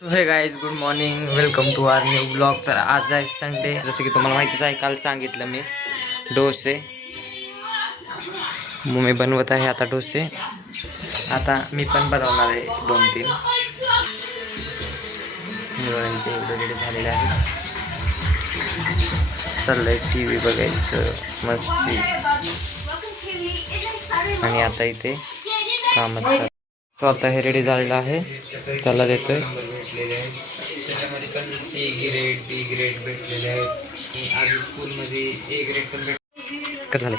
So hey guys good morning, welcome to our new blog. तर आज आहे Sunday. जसं की तुम्हाला माहितीच आहे, काल सांगितलं मी डोसे. मम्मी बनवत आहे आता डोसे. आता मी पण बनवणार आहे 2-3. रेडी झालेले आहे. चाललंय TV बघायचं मस्ती. आणि आता इथे कामात. तो आता हे रेडी झालेलं आहे, त्याला देतोय. त्याच्यामध्ये पण C ग्रेड B ग्रेड भेटलेले आहेत. आज स्कूलमध्ये A ग्रेड पण कसं झालं.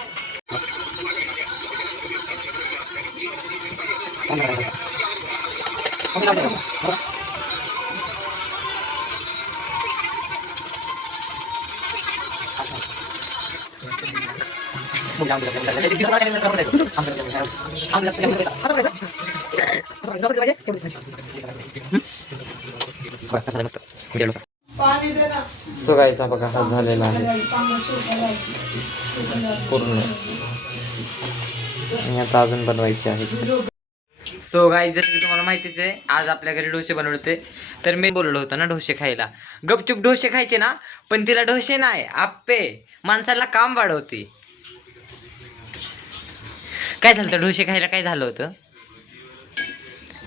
सो गाईचा बघा हा झालेला आहे पूर्ण. आणि आता अजून बनवायचे आहेत. सो गाईज, जसं की तुम्हाला माहितीच आहे, आज आपल्या घरी डोसे बनवते. तर मी बोललो होतो ना डोसे खायला. गपचूप डोसे खायचे ना, पण तिला डोसे नाही आप्पे. माणसाला काम वाढवते. काय झालं होतं डोसे खायला? काय झालं होतं?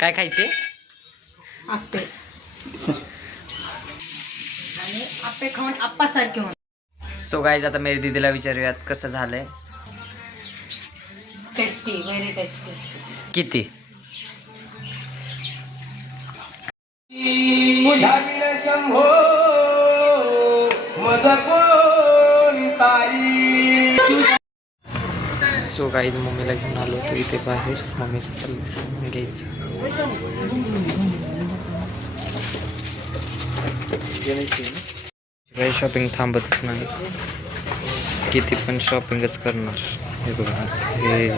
काय खायचे? आप्पे. आणि आप्पे खाऊन आप्पासारखे होणार. सो गाईज, आता मेरी दीदीला विचारूयात कसं झालंय. Tasty, very tasty. किती? सो गाईज, मम्मीला घेऊन आलो होतो इथे बाहेर. मम्मीचं चाललं घ्यायचं. काही शॉपिंग थांबतच नाही, किती पण शॉपिंगच करणार. हे बघा हे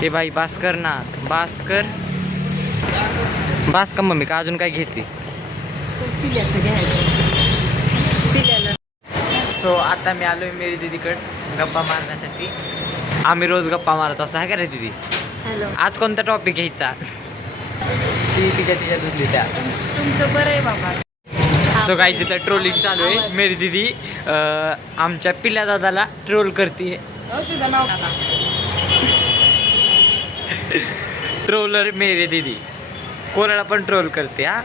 हे बाई भास्कर ना, भास्कर बास का मम्मी का अजून काय घेते? सो आता मी आलोय मेरी दीदीकडे गप्पा मारण्यासाठी. आम्ही रोज गप्पा मारत असतो, आहे का रे दीदी? हॅलो. आज कोणता टॉपिक घ्यायचा? ती तिच्या धुतली त्या. तुमचं बरं आहे बाबा. सो काही तिथं ट्रोलिंग चालू आहे. मेरी दीदी आमच्या पिल्या दादाला ट्रोल करते. तुझं नाव का? ट्रोलर मेरी दीदी कोणाला पण ट्रोल करते. हा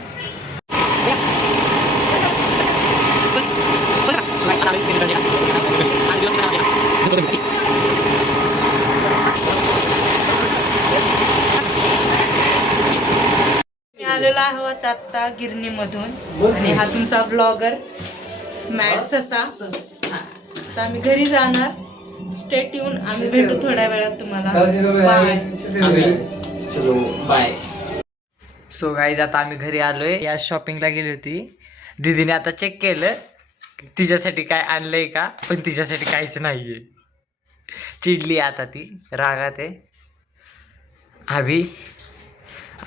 आलेला आहोत आता गिरणीमधून. आणि हा तुमचा ब्लॉगर मॅड ससा. आता आम्ही घरी जाणार. स्टेट येऊन आम्ही भेटू थोड्या वेळात तुम्हाला. बाय. सो गाईज, आता आम्ही घरी आलोय. या शॉपिंगला गेली होती दीदीने. आता चेक केलं तिच्यासाठी काय आणलंय का, पण तिच्यासाठी काहीच नाहीये. चिडली आता ती, रागात आहे. अभि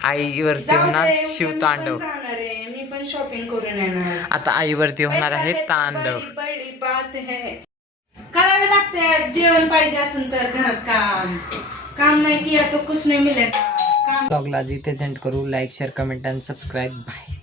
आईवरती होणार शिवतांडव. मी पण शॉपिंग करून येणार. आता आईवरती होणार आहे तांडव. करावे लागते. जेवण पाहिजे असेल तर घरात काम नाही किया तो कुछ नाही मिळेल. ब्लॉगला जिथे सेंड करू. लाईक, शेअर, कमेंट आणि सबस्क्राईब. बाय.